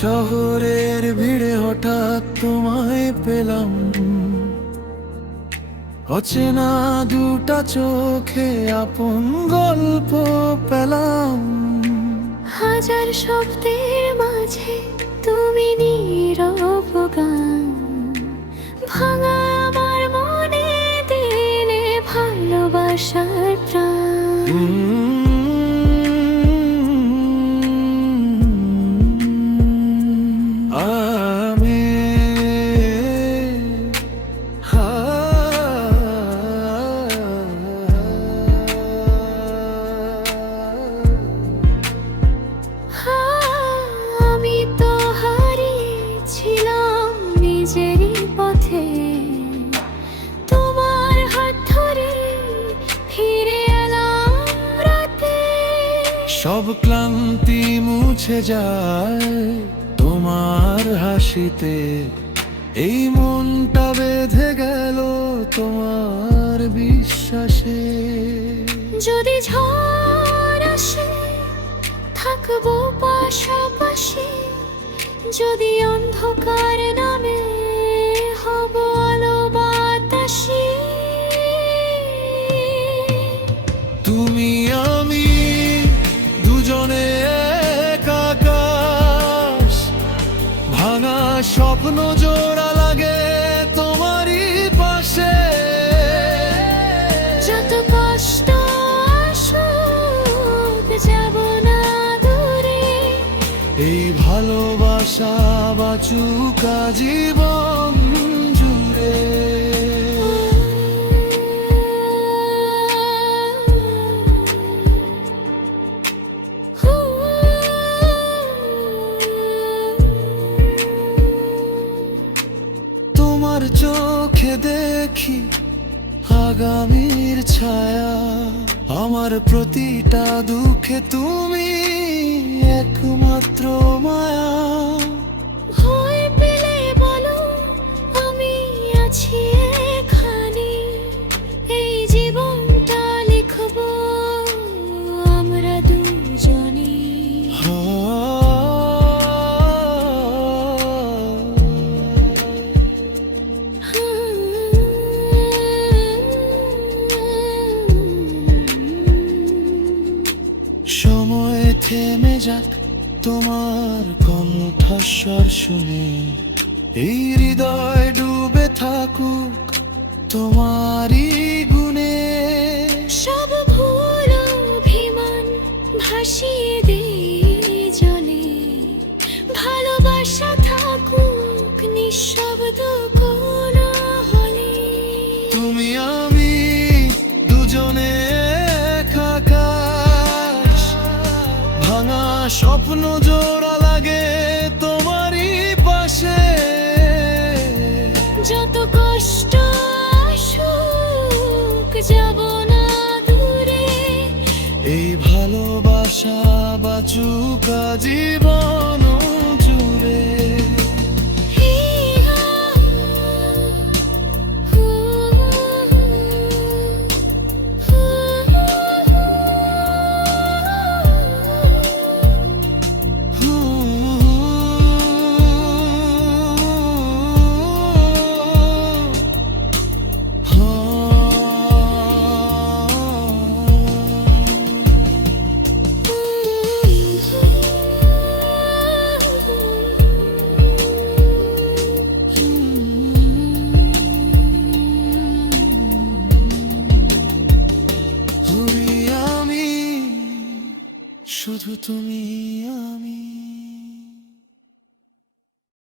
শহরের ভিড়ে হঠাৎ তোমায় পেলাম, অচেনা দুটা চোখে আপন গল্প পেলাম। হাজার শব্দের মাঝে তুমি নীরব গান, ভাঙা আমার মনে দিলে ভালোবাসার প্রাণ। আমি তো হারিয়েছিলাম নিজেরই পথে, তোমার হাত ধরে ফিরে এলাম রাতে। সব ক্লান্তি মুছে যায় তোমার হাসিতে, এই মনটা বেঁধে গেল তোমার বিশ্বাসে। যদি ঝড় আসে থাকবো পাশাপাশি, যদি অন্ধকার নামে হব আলো বাতাসি। তুমি আমি দুজনে এক আকাশ, ভাঙা স্বপ্ন জোড়া লাগে তোমারই পাশে। যত কষ্ট আসুক যাব না দূরে, এই ভালোবাসা বাঁচুক জীবন জুড়ে। তোমার চোখে দেখি আগামীর ছায়া, আমার প্রতিটা দুঃখে তুমি একমাত্র মায়া। ভয় পেলে বলো আমি আছি এখানে, এই জীবনটা লিখবো আমরা দুজনে। সময় থেমে যাক তোমার কণ্ঠস্বর শুনে, এই হৃদয় ডুবে থাকুক তোমারই গুণে। সব ভুল অভিমান ভাসিয়ে দে জলে, ভালোবাসা থাকুক নিঃশব্দ কোনো হলে। তুমি আমি দুজনে এক আকাশ, ভাঙা স্বপ্ন জোড়া লাগে তোমারই পাশে। যত কষ্ট আসুক যাব না দূরে, এই ভালোবাসা বাঁচুক জীবন জুড়ে। শুধু তুমি।